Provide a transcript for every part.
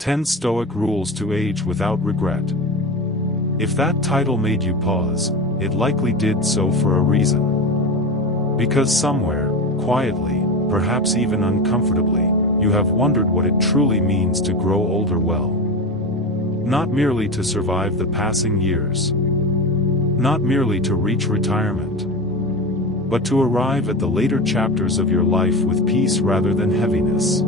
10 Stoic Rules to Age Without Regret. If that title made you pause, it likely did so for a reason. Because somewhere, quietly, perhaps even uncomfortably, you have wondered what it truly means to grow older well. Not merely to survive the passing years. Not merely to reach retirement. But to arrive at the later chapters of your life with peace rather than heaviness.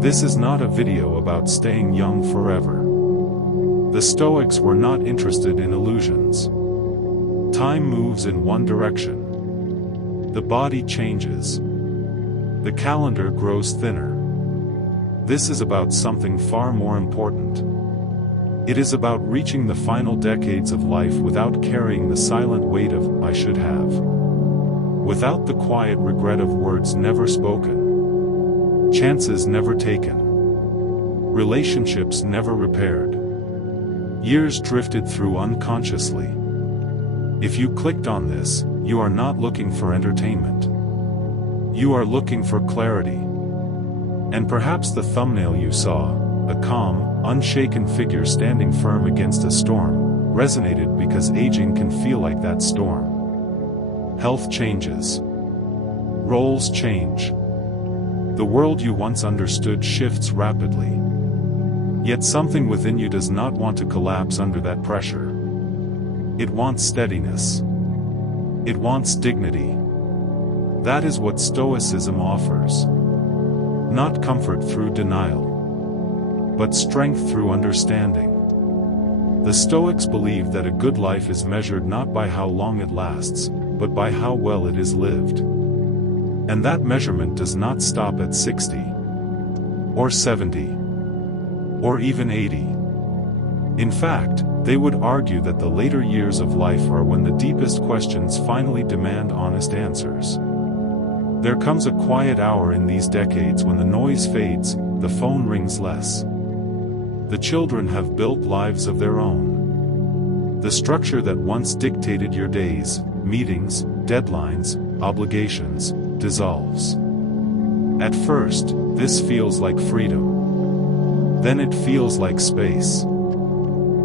This is not a video about staying young forever. The Stoics were not interested in illusions. Time moves in one direction. The body changes. The calendar grows thinner. This is about something far more important. It is about reaching the final decades of life without carrying the silent weight of "I should have." Without the quiet regret of words never spoken. Chances never taken. Relationships never repaired. Years drifted through unconsciously. If you clicked on this, you are not looking for entertainment. You are looking for clarity. And perhaps the thumbnail you saw, a calm, unshaken figure standing firm against a storm, resonated because aging can feel like that storm. Health changes. Roles change. The world you once understood shifts rapidly. Yet something within you does not want to collapse under that pressure. It wants steadiness. It wants dignity. That is what Stoicism offers. Not comfort through denial, but strength through understanding. The Stoics believe that a good life is measured not by how long it lasts, but by how well it is lived. And that measurement does not stop at 60, or 70, or even 80. In fact, they would argue that the later years of life are when the deepest questions finally demand honest answers. There comes a quiet hour in these decades when the noise fades, the phone rings less. The children have built lives of their own. The structure that once dictated your days, meetings, deadlines, obligations, dissolves. At first, this feels like freedom. Then it feels like space.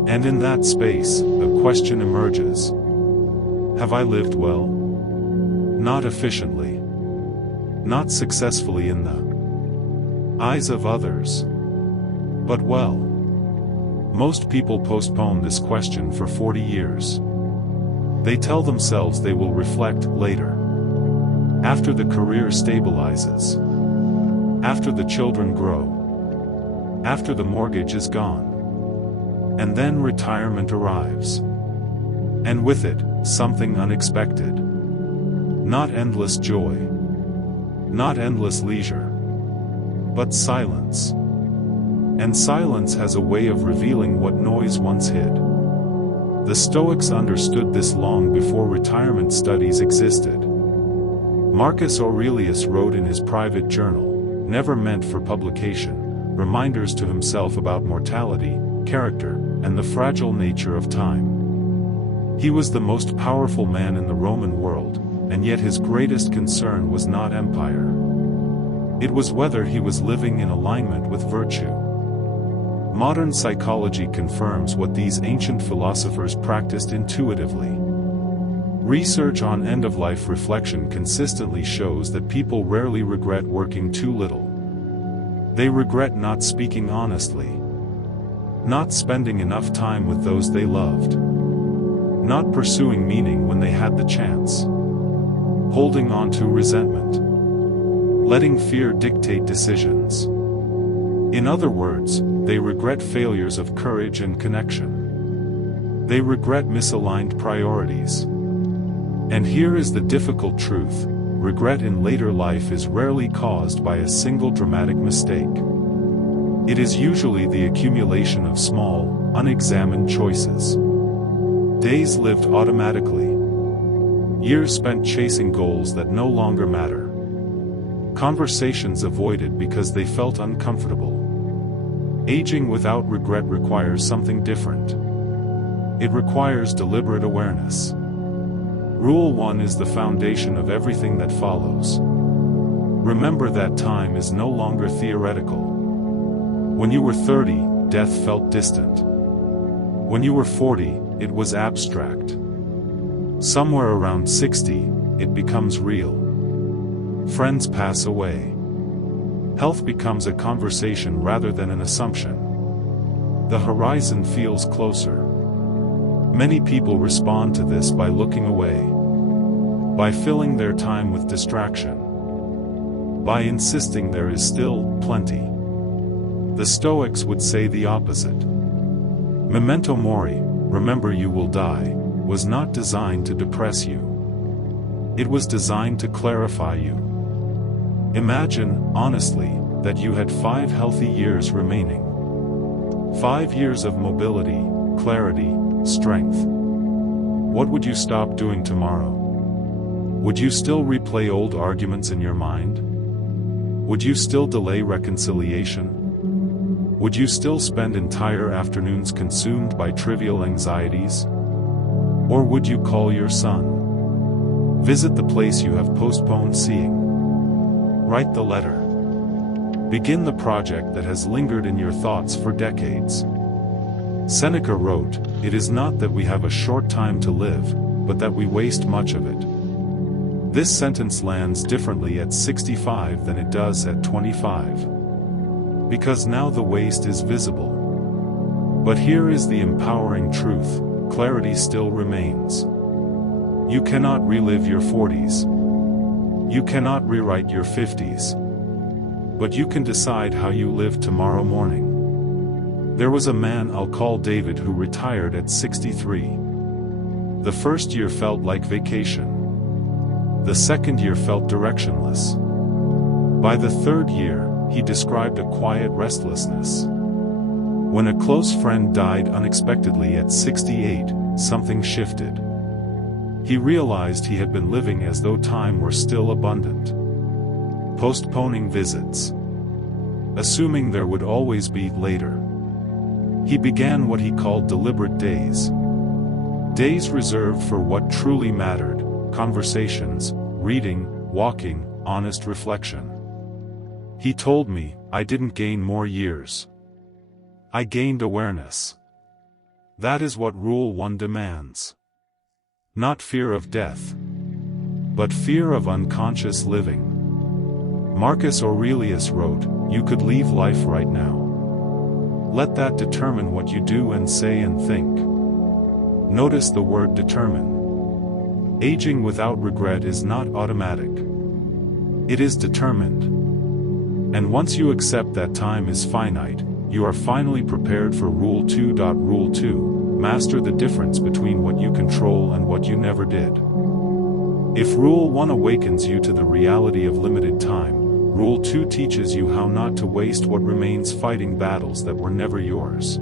And in that space, a question emerges. Have I lived well? Not efficiently. Not successfully in the eyes of others. But well. Most people postpone this question for 40 years. They tell themselves they will reflect later. After the career stabilizes. After the children grow. After the mortgage is gone. And then retirement arrives. And with it, something unexpected. Not endless joy. Not endless leisure. But silence. And silence has a way of revealing what noise once hid. The Stoics understood this long before retirement studies existed. Marcus Aurelius wrote in his private journal, never meant for publication, reminders to himself about mortality, character, and the fragile nature of time. He was the most powerful man in the Roman world, and yet his greatest concern was not empire. It was whether he was living in alignment with virtue. Modern psychology confirms what these ancient philosophers practiced intuitively. Research on end-of-life reflection consistently shows that people rarely regret working too little. They regret not speaking honestly. Not spending enough time with those they loved. Not pursuing meaning when they had the chance. Holding on to resentment. Letting fear dictate decisions. In other words, they regret failures of courage and connection. They regret misaligned priorities. And here is the difficult truth, regret in later life is rarely caused by a single dramatic mistake. It is usually the accumulation of small, unexamined choices. Days lived automatically. Years spent chasing goals that no longer matter. Conversations avoided because they felt uncomfortable. Aging without regret requires something different. It requires deliberate awareness. Rule 1 is the foundation of everything that follows. Remember that time is no longer theoretical. When you were 30, death felt distant. When you were 40, it was abstract. Somewhere around 60, it becomes real. Friends pass away. Health becomes a conversation rather than an assumption. The horizon feels closer. Many people respond to this by looking away, by filling their time with distraction, by insisting there is still plenty. The Stoics would say the opposite. Memento Mori, remember you will die, was not designed to depress you. It was designed to clarify you. Imagine, honestly, that you had 5 healthy years remaining. 5 years of mobility, clarity, strength. What would you stop doing tomorrow? Would you still replay old arguments in your mind? Would you still delay reconciliation? Would you still spend entire afternoons consumed by trivial anxieties? Or would you call your son? Visit the place you have postponed seeing. Write the letter. Begin the project that has lingered in your thoughts for decades. Seneca wrote, "It is not that we have a short time to live, but that we waste much of it." This sentence lands differently at 65 than it does at 25. Because now the waste is visible. But here is the empowering truth, clarity still remains. You cannot relive your 40s. You cannot rewrite your 50s. But you can decide how you live tomorrow morning. There was a man I'll call David who retired at 63. The first year felt like vacation. The second year felt directionless. By the third year, he described a quiet restlessness. When a close friend died unexpectedly at 68, something shifted. He realized he had been living as though time were still abundant. Postponing visits. Assuming there would always be later. He began what he called deliberate days. Days reserved for what truly mattered, conversations, reading, walking, honest reflection. He told me, I didn't gain more years. I gained awareness. That is what Rule 1 demands. Not fear of death, but fear of unconscious living. Marcus Aurelius wrote, "You could leave life right now. Let that determine what you do and say and think." Notice the word determine. Aging without regret is not automatic. It is determined. And once you accept that time is finite, you are finally prepared for Rule 2. Rule 2, master the difference between what you control and what you never did. If Rule 1 awakens you to the reality of limited time, Rule 2 teaches you how not to waste what remains fighting battles that were never yours.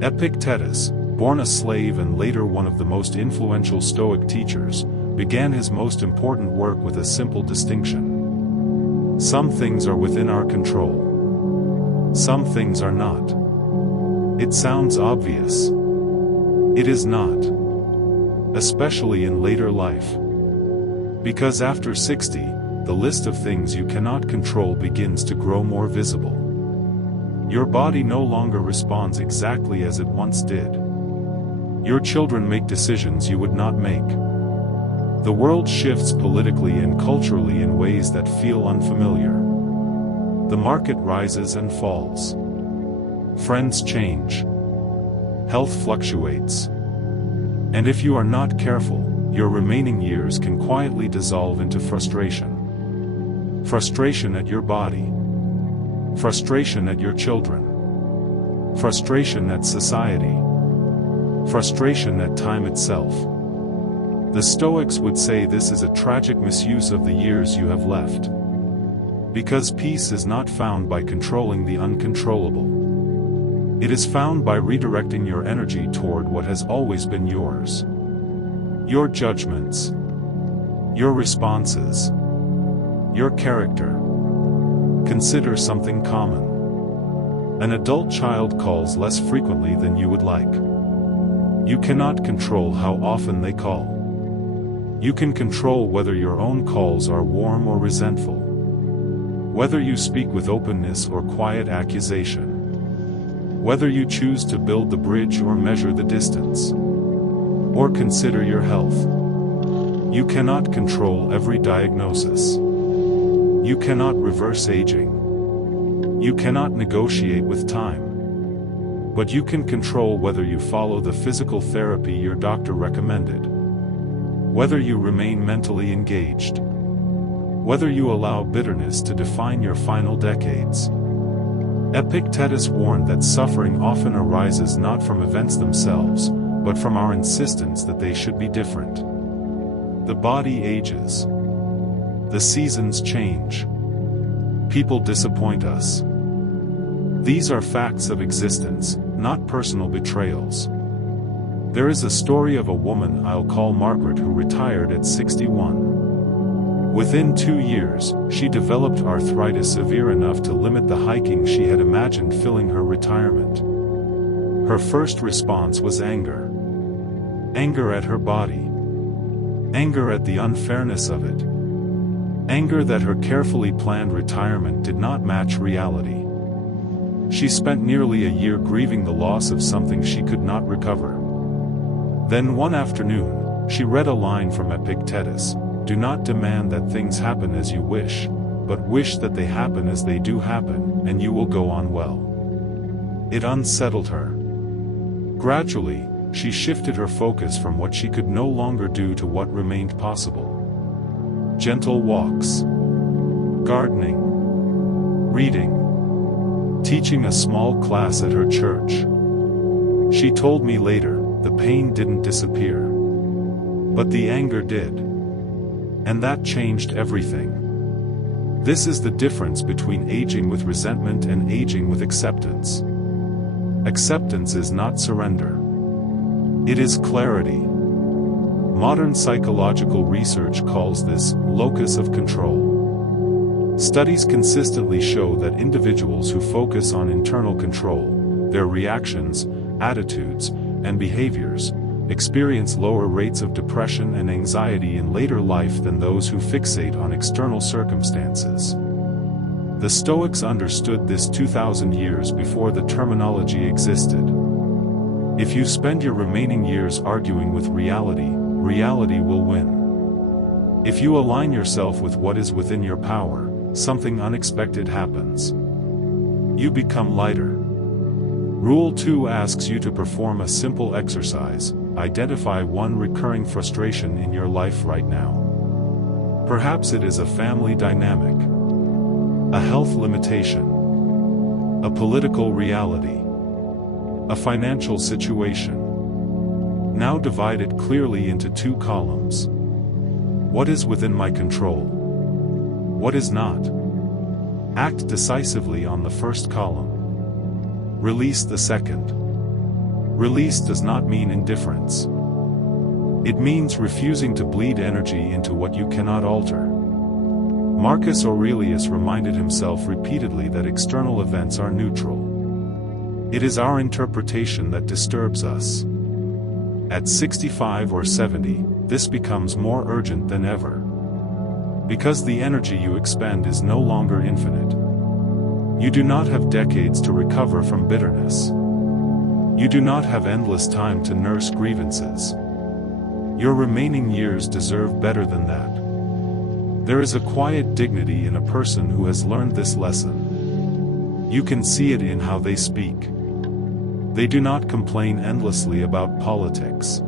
Epictetus, born a slave and later one of the most influential Stoic teachers, began his most important work with a simple distinction. Some things are within our control. Some things are not. It sounds obvious. It is not. Especially in later life. Because after 60, the list of things you cannot control begins to grow more visible. Your body no longer responds exactly as it once did. Your children make decisions you would not make. The world shifts politically and culturally in ways that feel unfamiliar. The market rises and falls. Friends change. Health fluctuates. And if you are not careful, your remaining years can quietly dissolve into frustration. Frustration at your body. Frustration at your children. Frustration at society. Frustration at time itself. The Stoics would say this is a tragic misuse of the years you have left. Because peace is not found by controlling the uncontrollable. It is found by redirecting your energy toward what has always been yours. Your judgments. Your responses. Your character. Consider something common. An adult child calls less frequently than you would like. You cannot control how often they call. You can control whether your own calls are warm or resentful. Whether you speak with openness or quiet accusation. Whether you choose to build the bridge or measure the distance. Or consider your health. You cannot control every diagnosis. You cannot reverse aging. You cannot negotiate with time. But you can control whether you follow the physical therapy your doctor recommended. Whether you remain mentally engaged. Whether you allow bitterness to define your final decades. Epictetus warned that suffering often arises not from events themselves, but from our insistence that they should be different. The body ages. The seasons change. People disappoint us. These are facts of existence, not personal betrayals. There is a story of a woman I'll call Margaret who retired at 61. Within 2 years, she developed arthritis severe enough to limit the hiking she had imagined filling her retirement. Her first response was anger. Anger at her body. Anger at the unfairness of it. Anger that her carefully planned retirement did not match reality. She spent nearly a year grieving the loss of something she could not recover. Then one afternoon, she read a line from Epictetus: "Do not demand that things happen as you wish, but wish that they happen as they do happen, and you will go on well." It unsettled her. Gradually, she shifted her focus from what she could no longer do to what remained possible. Gentle walks. Gardening. Reading. Teaching a small class at her church. She told me later, the pain didn't disappear. But the anger did. And that changed everything. This is the difference between aging with resentment and aging with acceptance. Acceptance is not surrender. It is clarity. Modern psychological research calls this locus of control. Studies consistently show that individuals who focus on internal control, their reactions, attitudes, and behaviors, experience lower rates of depression and anxiety in later life than those who fixate on external circumstances. The Stoics understood this 2,000 years before the terminology existed. If you spend your remaining years arguing with reality, reality will win. If you align yourself with what is within your power, something unexpected happens. You become lighter. Rule 2 asks you to perform a simple exercise: identify one recurring frustration in your life right now. Perhaps it is a family dynamic, a health limitation, a political reality, a financial situation. Now divide it clearly into 2 columns. What is within my control? What is not? Act decisively on the first column. Release the second. Release does not mean indifference. It means refusing to bleed energy into what you cannot alter. Marcus Aurelius reminded himself repeatedly that external events are neutral. It is our interpretation that disturbs us. At 65 or 70, this becomes more urgent than ever. Because the energy you expend is no longer infinite. You do not have decades to recover from bitterness. You do not have endless time to nurse grievances. Your remaining years deserve better than that. There is a quiet dignity in a person who has learned this lesson. You can see it in how they speak. They do not complain endlessly about politics.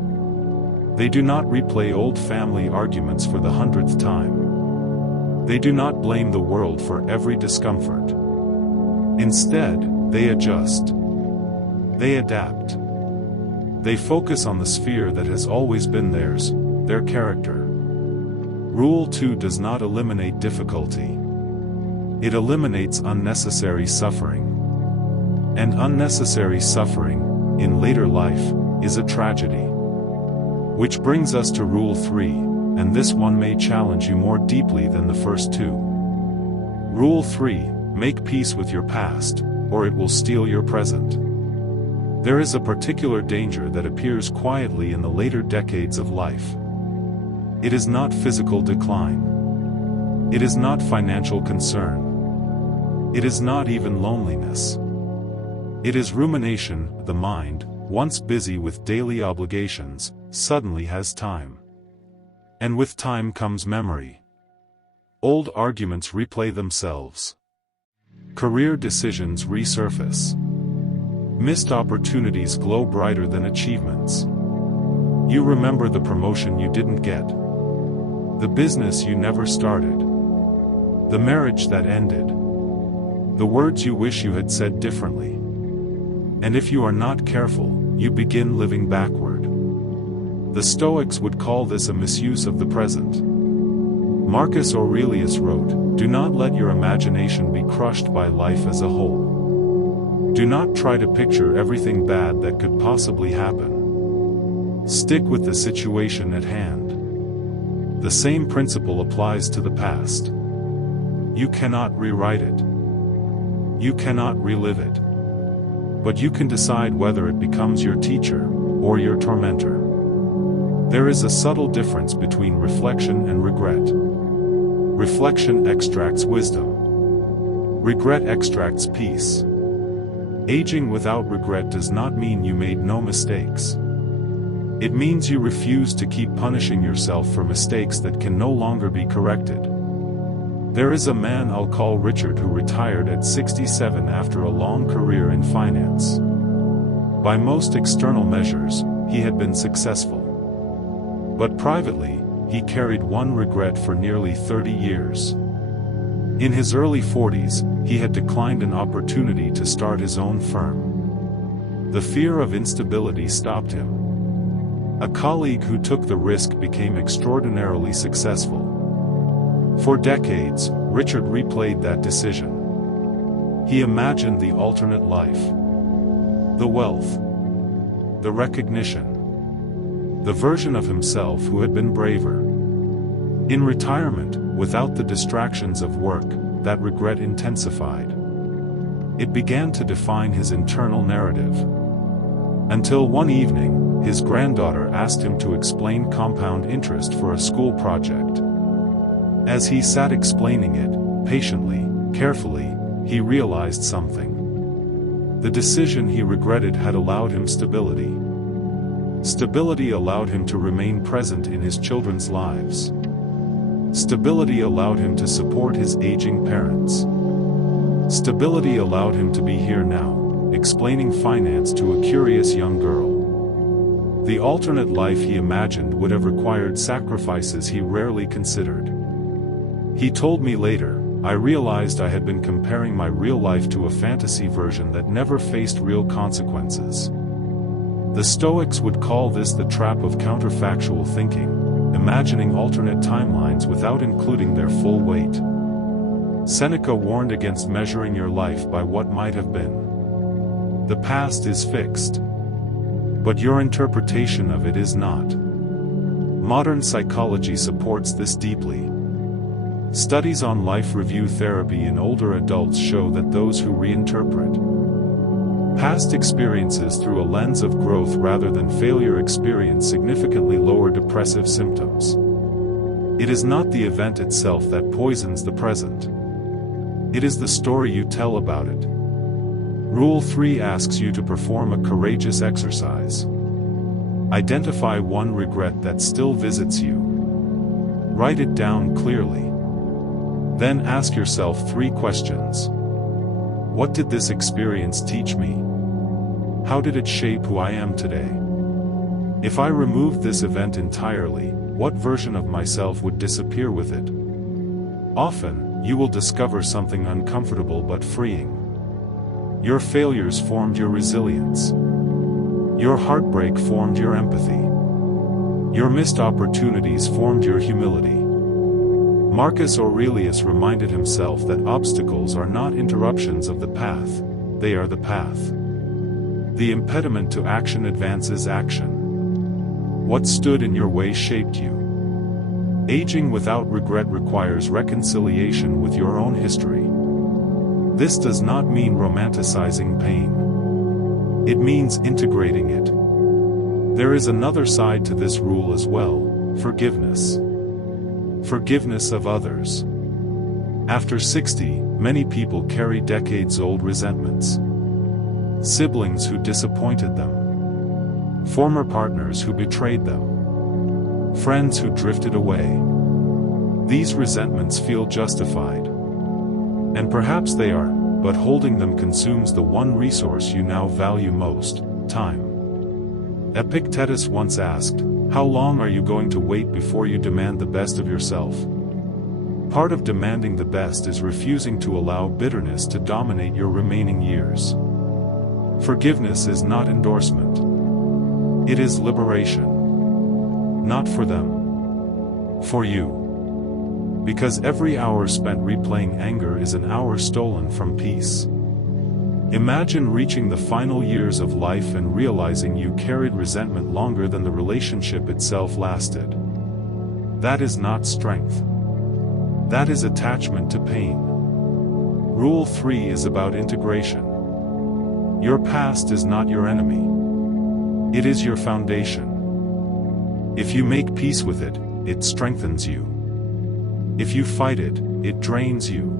They do not replay old family arguments for the 100th time. They do not blame the world for every discomfort. Instead, they adjust. They adapt. They focus on the sphere that has always been theirs, their character. Rule 2 does not eliminate difficulty. It eliminates unnecessary suffering. And unnecessary suffering, in later life, is a tragedy. Which brings us to Rule 3, and this one may challenge you more deeply than the first 2. Rule 3, make peace with your past, or it will steal your present. There is a particular danger that appears quietly in the later decades of life. It is not physical decline. It is not financial concern. It is not even loneliness. It is rumination. The mind, once busy with daily obligations, suddenly has time. And with time comes memory. Old arguments replay themselves. Career decisions resurface. Missed opportunities glow brighter than achievements. You remember the promotion you didn't get. The business you never started. The marriage that ended. The words you wish you had said differently. And if you are not careful, you begin living backward. The Stoics would call this a misuse of the present. Marcus Aurelius wrote, "Do not let your imagination be crushed by life as a whole. Do not try to picture everything bad that could possibly happen. Stick with the situation at hand." The same principle applies to the past. You cannot rewrite it. You cannot relive it. But you can decide whether it becomes your teacher, or your tormentor. There is a subtle difference between reflection and regret. Reflection extracts wisdom. Regret extracts peace. Aging without regret does not mean you made no mistakes. It means you refuse to keep punishing yourself for mistakes that can no longer be corrected. There is a man I'll call Richard who retired at 67 after a long career in finance. By most external measures, he had been successful. But privately, he carried one regret for nearly 30 years. In his early 40s, he had declined an opportunity to start his own firm. The fear of instability stopped him. A colleague who took the risk became extraordinarily successful. For decades, Richard replayed that decision. He imagined the alternate life. The wealth. The recognition. The version of himself who had been braver. In retirement, without the distractions of work, that regret intensified. It began to define his internal narrative. Until one evening, his granddaughter asked him to explain compound interest for a school project. As he sat explaining it, patiently, carefully, he realized something. The decision he regretted had allowed him stability. Stability allowed him to remain present in his children's lives. Stability allowed him to support his aging parents. Stability allowed him to be here now, explaining finance to a curious young girl. The alternate life he imagined would have required sacrifices he rarely considered. He told me later, "I realized I had been comparing my real life to a fantasy version that never faced real consequences." The Stoics would call this the trap of counterfactual thinking, imagining alternate timelines without including their full weight. Seneca warned against measuring your life by what might have been. The past is fixed. But your interpretation of it is not. Modern psychology supports this deeply. Studies on life review therapy in older adults show that those who reinterpret past experiences through a lens of growth rather than failure experience significantly lower depressive symptoms. It is not the event itself that poisons the present. It is the story you tell about it. Rule 3 asks you to perform a courageous exercise. Identify one regret that still visits you. Write it down clearly. Then ask yourself 3 questions. What did this experience teach me? How did it shape who I am today? If I removed this event entirely, what version of myself would disappear with it? Often, you will discover something uncomfortable but freeing. Your failures formed your resilience. Your heartbreak formed your empathy. Your missed opportunities formed your humility. Marcus Aurelius reminded himself that obstacles are not interruptions of the path, they are the path. The impediment to action advances action. What stood in your way shaped you. Aging without regret requires reconciliation with your own history. This does not mean romanticizing pain. It means integrating it. There is another side to this rule as well: forgiveness. Forgiveness of others. After 60, many people carry decades-old resentments. Siblings who disappointed them. Former partners who betrayed them. Friends who drifted away. These resentments feel justified. And perhaps they are, but holding them consumes the one resource you now value most, time. Epictetus once asked, "How long are you going to wait before you demand the best of yourself?" Part of demanding the best is refusing to allow bitterness to dominate your remaining years. Forgiveness is not endorsement. It is liberation. Not for them. For you. Because every hour spent replaying anger is an hour stolen from peace. Imagine reaching the final years of life and realizing you carried resentment longer than the relationship itself lasted. That is not strength. That is attachment to pain. Rule 3 is about integration. Your past is not your enemy. It is your foundation. If you make peace with it, it strengthens you. If you fight it, it drains you.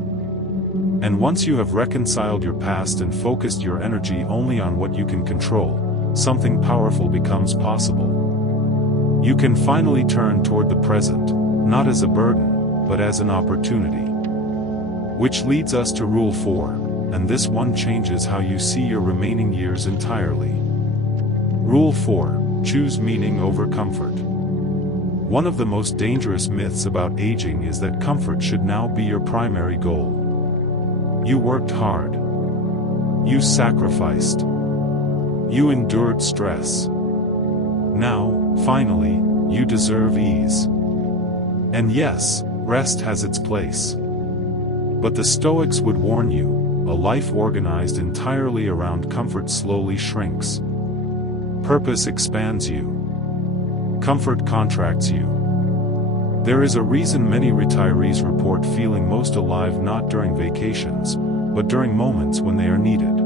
And once you have reconciled your past and focused your energy only on what you can control, something powerful becomes possible. You can finally turn toward the present, not as a burden, but as an opportunity. Which leads us to Rule 4, and this one changes how you see your remaining years entirely. Rule 4, choose meaning over comfort. One of the most dangerous myths about aging is that comfort should now be your primary goal. You worked hard. You sacrificed. You endured stress. Now, finally, you deserve ease. And yes, rest has its place. But the Stoics would warn you, a life organized entirely around comfort slowly shrinks. Purpose expands you. Comfort contracts you. There is a reason many retirees report feeling most alive not during vacations, but during moments when they are needed.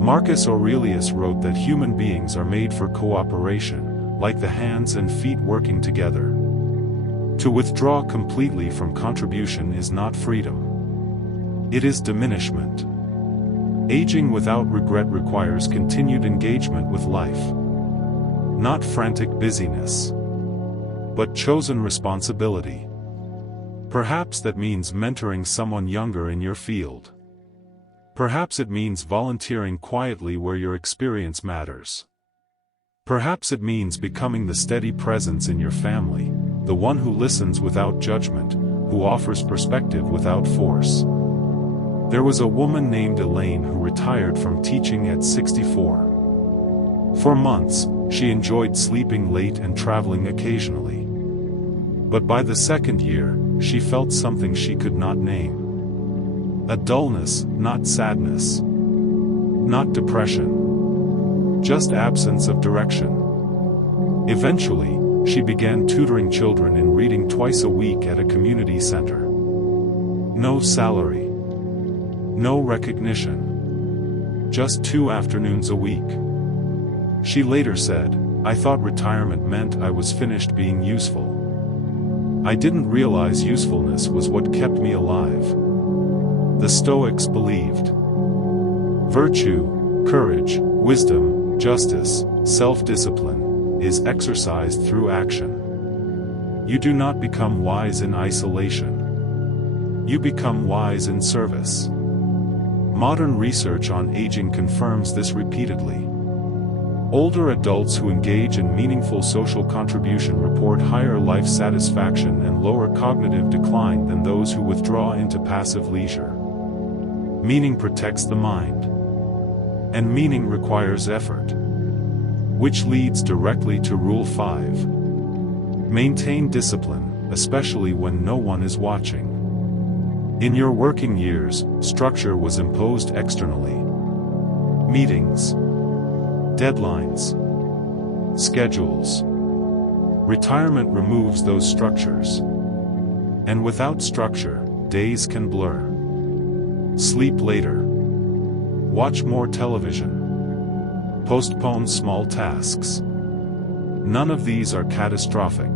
Marcus Aurelius wrote that human beings are made for cooperation, like the hands and feet working together. To withdraw completely from contribution is not freedom. It is diminishment. Aging without regret requires continued engagement with life. Not frantic busyness, but chosen responsibility. Perhaps that means mentoring someone younger in your field. Perhaps it means volunteering quietly where your experience matters. Perhaps it means becoming the steady presence in your family, the one who listens without judgment, who offers perspective without force. There was a woman named Elaine who retired from teaching at 64. For months, she enjoyed sleeping late and traveling occasionally. But by the second year, she felt something she could not name. A dullness, not sadness. Not depression. Just absence of direction. Eventually, she began tutoring children in reading twice a week at a community center. No salary. No recognition. Just 2 afternoons a week. She later said, "I thought retirement meant I was finished being useful. I didn't realize usefulness was what kept me alive." The Stoics believed virtue, courage, wisdom, justice, self-discipline, is exercised through action. You do not become wise in isolation. You become wise in service. Modern research on aging confirms this repeatedly. Older adults who engage in meaningful social contribution report higher life satisfaction and lower cognitive decline than those who withdraw into passive leisure. Meaning protects the mind. And meaning requires effort. Which leads directly to Rule 5. Maintain discipline, especially when no one is watching. In your working years, structure was imposed externally. Meetings. Deadlines. Schedules. Retirement removes those structures. And without structure, days can blur. Sleep later. Watch more television. Postpone small tasks. None of these are catastrophic.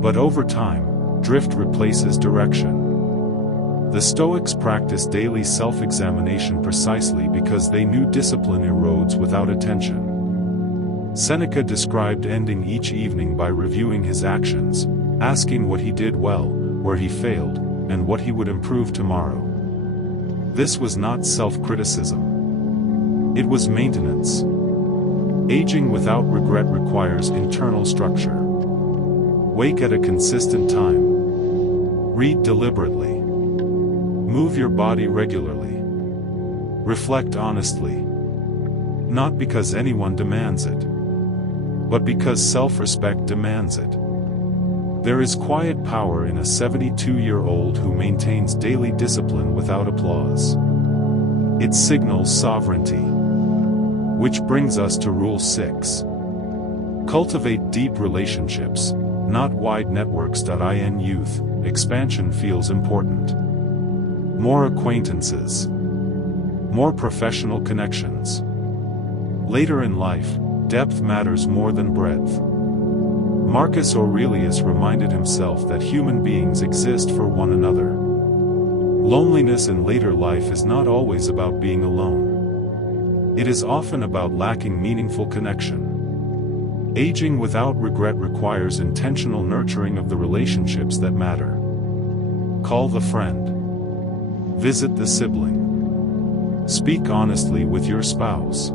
But over time, drift replaces direction. The Stoics practiced daily self-examination precisely because they knew discipline erodes without attention. Seneca described ending each evening by reviewing his actions, asking what he did well, where he failed, and what he would improve tomorrow. This was not self-criticism. It was maintenance. Aging without regret requires internal structure. Wake at a consistent time. Read deliberately. Move your body regularly. Reflect honestly. Not because anyone demands it, but because self-respect demands it. There is quiet power in a 72-year-old who maintains daily discipline without applause. It signals sovereignty. Which brings us to Rule 6. Cultivate deep relationships, not wide networks. In youth, expansion feels important. More acquaintances. More professional connections. Later in life, depth matters more than breadth. Marcus Aurelius reminded himself that human beings exist for one another. Loneliness in later life is not always about being alone. It is often about lacking meaningful connection. Aging without regret requires intentional nurturing of the relationships that matter. Call the friend. Visit the sibling. Speak honestly with your spouse.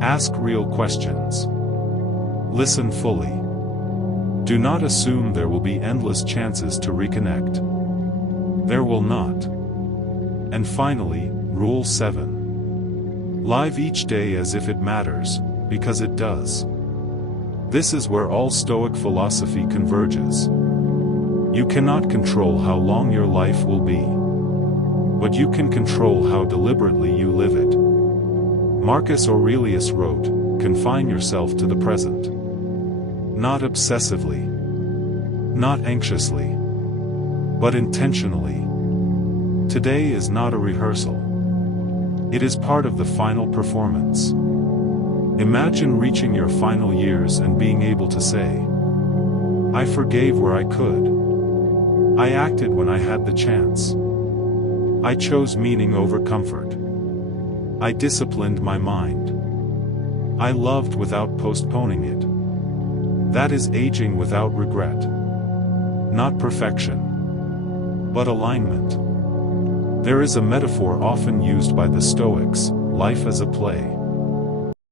Ask real questions. Listen fully. Do not assume there will be endless chances to reconnect. There will not. And finally, Rule 7. Live each day as if it matters, because it does. This is where all Stoic philosophy converges. You cannot control how long your life will be, but you can control how deliberately you live it. Marcus Aurelius wrote, "Confine yourself to the present. Not obsessively, not anxiously, but intentionally. Today is not a rehearsal. It is part of the final performance." Imagine reaching your final years and being able to say, "I forgave where I could. I acted when I had the chance. I chose meaning over comfort. I disciplined my mind. I loved without postponing it." That is aging without regret. Not perfection, but alignment. There is a metaphor often used by the Stoics, life as a play.